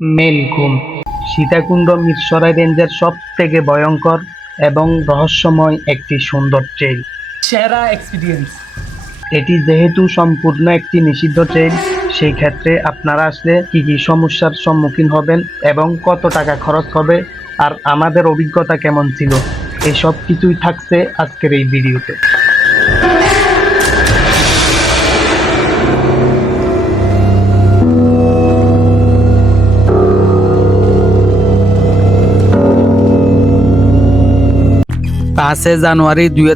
মেলঘুম সীতাকুণ্ড মিরসরাই রেঞ্জের সব থেকে ভয়ঙ্কর এবং রহস্যময় একটি সুন্দর ট্রেল সেরা এক্সপিরিয়েন্স এটি যেহেতু সম্পূর্ণ একটি নিষিদ্ধ ট্রেল সেই ক্ষেত্রে আপনারা আসলে কি কি সমস্যার সম্মুখীন হবেন এবং কত টাকা খরচ হবে আর আমাদের অভিজ্ঞতা কেমন ছিল এই সব কিছুই থাকছে আজকের এই ভিডিওতে পাঁচে জানুয়ারি দুই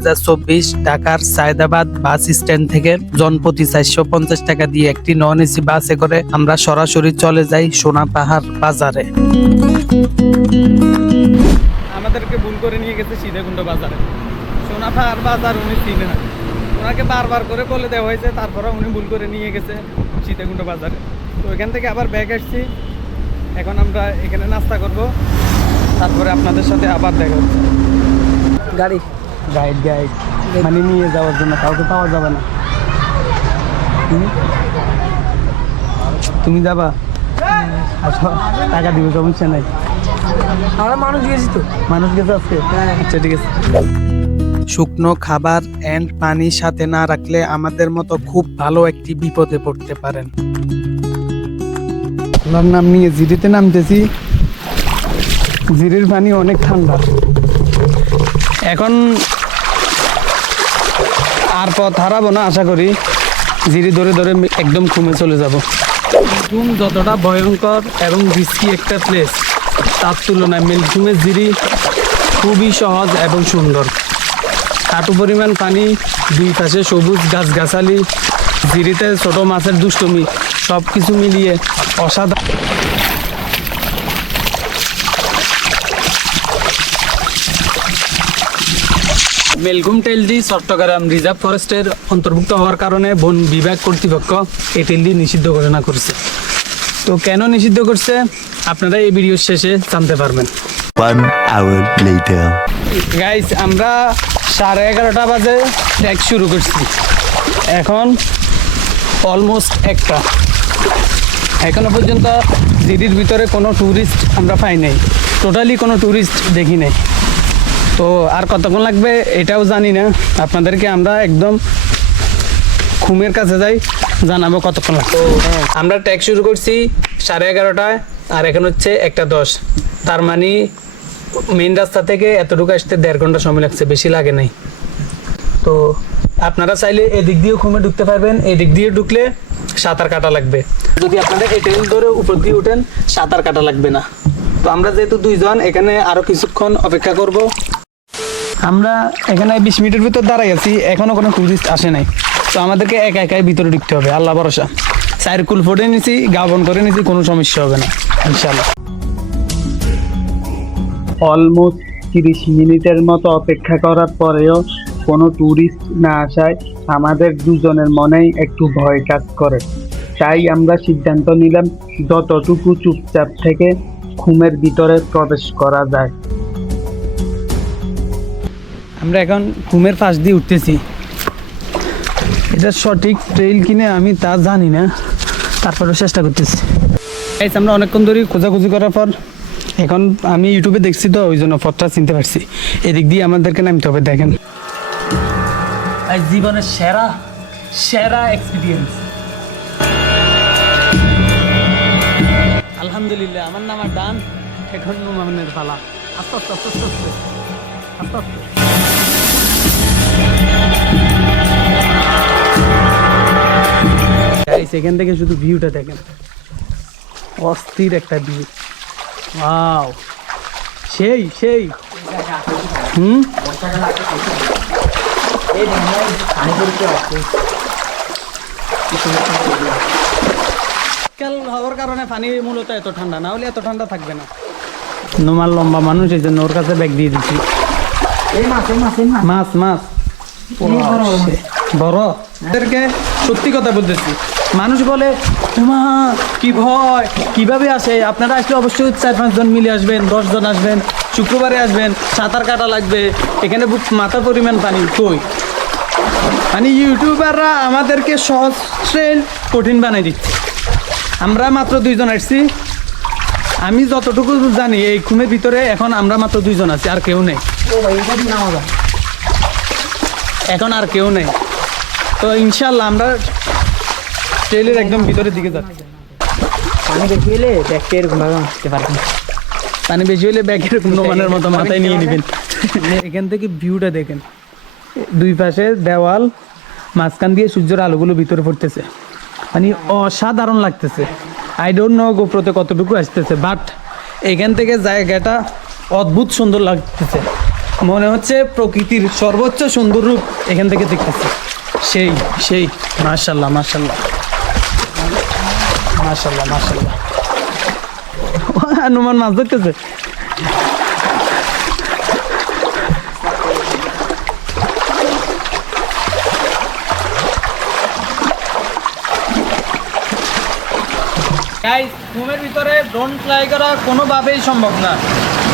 ঢাকার সায়দাবাদ বাস স্ট্যান্ড থেকে জনপ্রতি চারশো পঞ্চাশ টাকা দিয়ে একটি নন এসি বাসে করে আমরা সরাসরি চলে যাই সোনা পাহাড় বাজারে। আমাদেরকে ভুল করে নিয়ে গেছে সীতাকুণ্ড বাজারে। সোনাফার বাজার উনি চিনে না। ওনাকে বারবার করে বলে দেওয়া হয়েছে তারপরে উনি ভুল করে নিয়ে গেছে সীতাকুণ্ড বাজারে। তো এখান থেকে আবার ব্যাগ আসছি। এখন আমরা এখানে নাস্তা করব। তারপরে আপনাদের সাথে আবার দেখা হচ্ছে। গাড়ি? গাইড গাইড মানে নিয়ে যাওয়ার জন্য কাউকে পাওয়া যাবে না। তুমি যাবা? আচ্ছা টাকা দিবে সমস্যা নাই। আমরা মানুষ গেছি তো। মানুষ গেছে আজকে? আচ্ছা ঠিক আছে। শুকনো খাবার এন্ড পানি সাথে না রাখলে আমাদের মতো খুব ভালো একটি বিপদে পড়তে পারেন। নাম নিয়ে জিরিতে নামতেছি। জিরির পানি অনেক ঠান্ডা। এখন আর পথ হারাবো না, আশা করি। জিরি ধরে ধরে একদম কমে চলে যাব। ঘুম যতটা ভয়ঙ্কর এবং রিস্কি একটা প্লেস তার তুলনায় মেলঘুমের জিরি খুবই সহজ এবং সুন্দর। হাঁটু পরিমাণ পানি, দুই পাশে সবুজ গাছগাছালি, জিরিতে ছোট মাছের দুষ্টমি সব কিছু মিলিয়ে অসাধারণ। মেলঘুম টেলডি চট্টগ্রাম রিজার্ভ ফরেস্টের অন্তর্ভুক্ত হওয়ার কারণে বন বিভাগ কর্তৃপক্ষ এই টেলডি নিষিদ্ধ ঘোষণা করছে। তো কেন নিষিদ্ধ করছে? আপনারা এই ভিডিওর শেষে জানতে পারবেন। গাইস আমরা সাড়ে এগারোটা বাজে ট্রেক শুরু করছি। এখন অলমোস্ট একটা। এখনও পর্যন্ত দিদির ভিতরে কোনো ট্যুরিস্ট আমরা পাই নাই। টোটালি কোনো ট্যুরিস্ট দেখি নাই। তো আর কতক্ষণ লাগবে এটাও জানি না। আপনাদেরকে আমরা একদম খুমের কাছে যাই, জানাব কতক্ষণ লাগবে। আমরা ট্যাগ শুরু করছি সাড়ে এগারোটায়, আর এখন হচ্ছে একটা দশ। তার মানে মেন রাস্তা থেকে এতটুকু আসতে দেড় ঘণ্টা সময় লাগছে, বেশি লাগে নাই। তো আপনারা চাইলে এদিক দিয়েও ঘুমে ঢুকতে পারবেন, এদিক দিয়ে ঢুকলে সাঁতার কাটা লাগবে। যদি আপনারা এই ট্রেন ধরে উপর দিয়ে উঠেন, সাঁতার কাটা লাগবে না। তো আমরা যেহেতু দুইজন, এখানে আরও কিছুক্ষণ অপেক্ষা করব। আমরা এখানে বিশ মিনিটের ভিতর দাঁড়াই আছি, এখনও কোনো টুরিস্ট আসে নাই। তো আমাদেরকে একা একাই ভিতরে ঢুকতে হবে, আল্লাহ ভরসা। সাইরকুল ফোটে নিছি গাবন করে নিছি, কোনো সমস্যা হবে না ইনশাল্লাহ অলমোস্ট তিরিশ মিনিটের মতো অপেক্ষা করার পরেও কোনো ট্যুরিস্ট না আসায় আমাদের দুজনের মনেই একটু ভয় কাজ করে। তাই আমরা সিদ্ধান্ত নিলাম, যতটুকু চুপচাপ থেকে ঘুমের ভিতরে প্রবেশ করা যায়। আমরা এখন ঘুমের পাশ দিয়ে উঠতেছি। এটা সঠিক ট্রেইল কিনে আমি তা জানি না। তারপরেও চেষ্টা করতেছি। এই আমরা অনেকক্ষণ ধরে খোঁজাখুঁজি করার পর এখন আমি ইউটিউবে দেখছি তো ওই জন্য পথটা চিনতে পারছি। এদিক দিয়ে আমাদেরকে নামতে হবে দেখেন। জীবনের সেরা সেরা এক্সপিরিয়েন্স আলহামদুলিল্লাহ আমার নাম আর ডান এখন পালা। আস্তে আস্তে আস্তে আস্তে আস্তে আস্তে। গাইস এখান থেকে শুধু ভিউটা দেখেন। অস্থির একটা ভিউ ওয়াও সেই সেই। হুম? কাল হওয়ার কারণে পানি মূলত এত ঠান্ডা না হলে এত ঠান্ডা থাকবে না। নোমাল লম্বা মানুষ এই জন্য ওর কাছে ব্যাগ দিয়ে দিচ্ছি মাছ মাছ বড়। এদেরকে সত্যি কথা বলতেছি। মানুষ বলে মা কি ভয়, কীভাবে আসে? আপনারা আসলে অবশ্যই চার পাঁচজন মিলে আসবেন, দশজন আসবেন, শুক্রবারে আসবেন, সাঁতার কাটা লাগবে, এখানে মাথা পরিমাণ পানি, কই? মানে ইউটিউবাররা আমাদেরকে সহজ কঠিন বানাই দিচ্ছে। আমরা মাত্র দুইজন আসছি। আমি যতটুকু জানি, এই ঘুমের ভিতরে এখন আমরা মাত্র দুইজন আছি, আর কেউ নেই। এখন আর কেউ নেই। তো ইনশাল্লাহ আমরা ট্রেলের একদম ভিতরের দিকে যাচ্ছি। পানি বেশি হলে ব্যাগটা এরকম ভাবে মারতে পারবেন পানি বেশি হলে ব্যাগের কুন্নমানের মতো মাথায় নিয়ে নেবেন। এখান থেকে ভিউটা দেখেন। দুই পাশে দেওয়াল মাঝখান দিয়ে সূর্যের আলোগুলো ভিতরে পড়তেছে। মানে অসাধারণ লাগতেছে। আই ডোন্ট নো গোপ্রতে কতটুকু আসতেছে বাট এখান থেকে জায়গাটা অদ্ভুত সুন্দর লাগতেছে। মনে হচ্ছে প্রকৃতির সর্বোচ্চ সুন্দর রূপ এখান থেকে দেখতেছে। সেই সেই মার্শাল্লাহ মার্শাল্লাহ মার্শাল্লাহ মার্শাল্লাহ হনুমান মাছ ধরতেছে। গাইস ঘুমের ভিতরে ড্রোন ফ্লাই করা কোনোভাবেই সম্ভব না।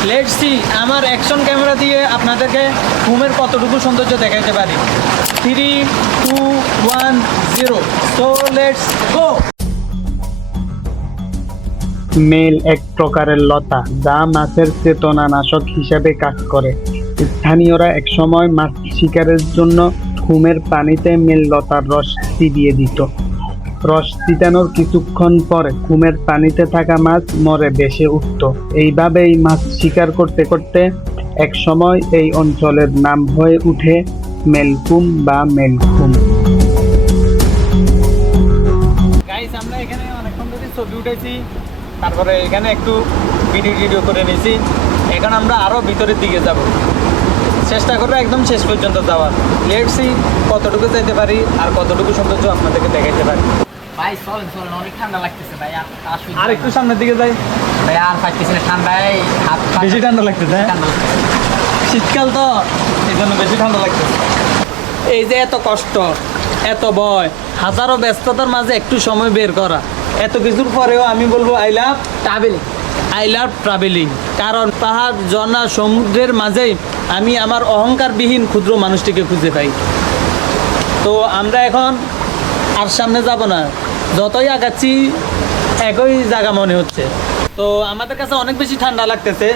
লেটস সি আমার অ্যাকশন ক্যামেরা দিয়ে আপনাদেরকে ঘুমের কতটুকু সৌন্দর্য দেখাইতে পারি। Three two one zero so let's go mail এক প্রকারের লতা, যা মাছের চেতনানাশক হিসাবে কাজ করে। স্থানীয়রা একসময় মাছ শিকারের জন্য ঘুমের পানিতে মেল লতার রস চিবিয়ে দিত। রস চিটানোর কিছুক্ষণ পরে ঘুমের পানিতে থাকা মাছ মরে ভেসে উঠত। এইভাবেই মাছ শিকার করতে করতে এক সময় এই অঞ্চলের নাম হয়ে উঠে মেলকুম বা মেলকুম। আমরা এখানে অনেকক্ষণ ধরে ছবি উঠেছি তারপরে এখানে একটু ভিডিও টিডিও করে নিয়েছি এখন আমরা আরও ভিতরের দিকে যাব। চেষ্টা করব একদম শেষ পর্যন্ত যাওয়ার। লেটসি কতটুকু যেতে পারি আর কতটুকু সৌন্দর্য আপনাদেরকে দেখাইতে পারি। ভাই চলেন চলেন অনেক ঠান্ডা লাগতেছে ভাই আর একটু সামনের দিকে যাই। ভাই আর পাইতেছি না ঠান্ডায় হাত বেশি ঠান্ডা লাগতেছে হ্যাঁ? ঠান্ডা শীতকাল তো এই জন্য বেশি ঠান্ডা লাগতেছে। এই যে এত কষ্ট এত ভয় হাজারো ব্যস্ততার মাঝে একটু সময় বের করা। এত কিছুর পরেও আমি বলব I love travelling I love travelling কারণ পাহাড় ঝর্ণা সমুদ্রের মাঝেই আমি আমার অহংকারবিহীন ক্ষুদ্র মানুষটিকে খুঁজে পাই। তো আমরা এখন আর সামনে যাব না। যতই আগাচ্ছি একই জায়গা মনে হচ্ছে। তো আমাদের কাছে অনেক বেশি ঠান্ডা লাগতেছে।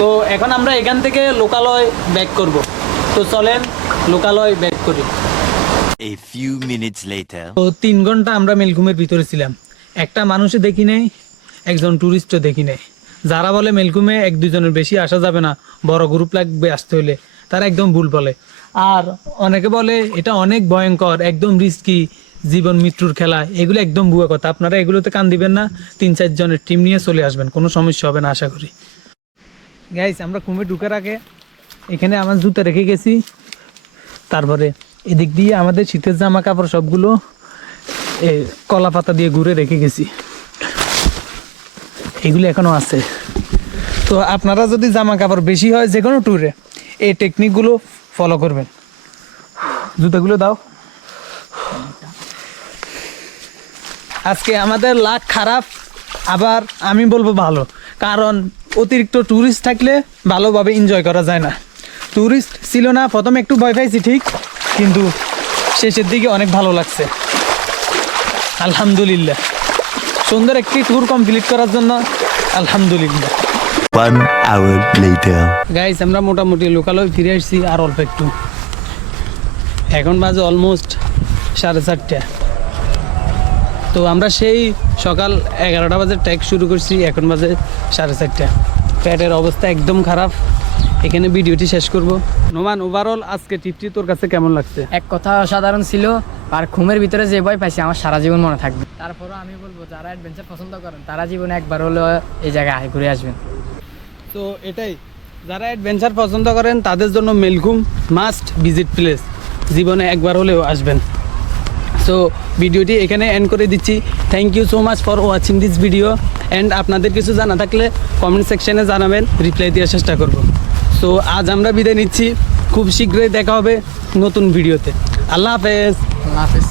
তো এখন আমরা এখান থেকে লোকালয় ব্যাক করব। তো চলেন লোকালয় ব্যাক করি। A few minutes later. তো তিন ঘণ্টা আমরা মেলকুমের ভিতরে ছিলাম। একটা মানুষও দেখি নেই, একজন ট্যুরিস্টও দেখি নাই। যারা বলে মেলকুমে এক দুজনের বেশি আসা যাবে না, বড় গ্রুপ লাগবে আসতে হলে তারা একদম ভুল বলে। আর অনেকে বলে এটা অনেক ভয়ঙ্কর, একদম রিস্কি জীবন মৃত্যুর খেলা, এগুলো একদম ভুয়া কথা। আপনারা এগুলোতে কান দিবেন না, তিন চারজনের টিম নিয়ে চলে আসবেন, কোনো সমস্যা হবে না, আশা করি। গাইস আমরা কুমে ঢুকার আগে এখানে আমার জুতা রেখে গেছি। তারপরে এদিক দিয়ে আমাদের শীতের জামা কাপড় সবগুলো কলা পাতা দিয়ে ঘুরে রেখে গেছি। এগুলো এখনও আছে। তো আপনারা যদি জামা কাপড় বেশি হয় যে কোনো ট্যুরে এই টেকনিকগুলো ফলো করবেন। জুতাগুলো দাও। আজকে আমাদের লাখ খারাপ, আবার আমি বলব ভালো। কারণ অতিরিক্ত ট্যুরিস্ট থাকলে ভালোভাবে এনজয় করা যায় না। ট্যুরিস্ট ছিল না, প্রথমে একটু ভয় পাইছি ঠিক, কিন্তু শেষের দিকে অনেক ভালো লাগছে। আলহামদুলিল্লাহ। সুন্দর একটি ট্যুর কমপ্লিট করার জন্য আলহামদুলিল্লাহ। গাইস আমরা মোটামুটি লোকালয় ফিরে আসছি আর অল্প একটু। এখন বাজে অলমোস্ট সাড়ে চারটা। তো আমরা সেই সকাল এগারোটা বাজে ট্যাক শুরু করছি এখন বাজে সাড়ে চারটা। প্যাটের অবস্থা একদম খারাপ। এখানে ভিডিওটি শেষ করব। নোমান ওভারঅল আজকে টিপটি তোর কাছে কেমন লাগছে? এক কথা অসাধারণ ছিল আর ঘুমের ভিতরে যে ভয় পাইছি আমার সারা জীবন মনে থাকবে। তারপরও আমি বলব যারা অ্যাডভেঞ্চার পছন্দ করেন তারা জীবনে একবার হলেও এই জায়গায় ঘুরে আসবেন। তো এটাই যারা অ্যাডভেঞ্চার পছন্দ করেন তাদের জন্য মেলঘুম মাস্ট ভিজিট প্লেস জীবনে একবার হলেও আসবেন। সো ভিডিওটি এখানে এন্ড করে দিচ্ছি। Thank you so much for watching this video and আপনাদের কিছু জানা থাকলে কমেন্ট সেকশনে জানাবেন। রিপ্লাই দেওয়ার চেষ্টা করব। সো আজ আমরা বিদায় নিচ্ছি। খুব শীঘ্রই দেখা হবে নতুন ভিডিওতে। আল্লাহ হাফেজ। আল্লাহ হাফিজ।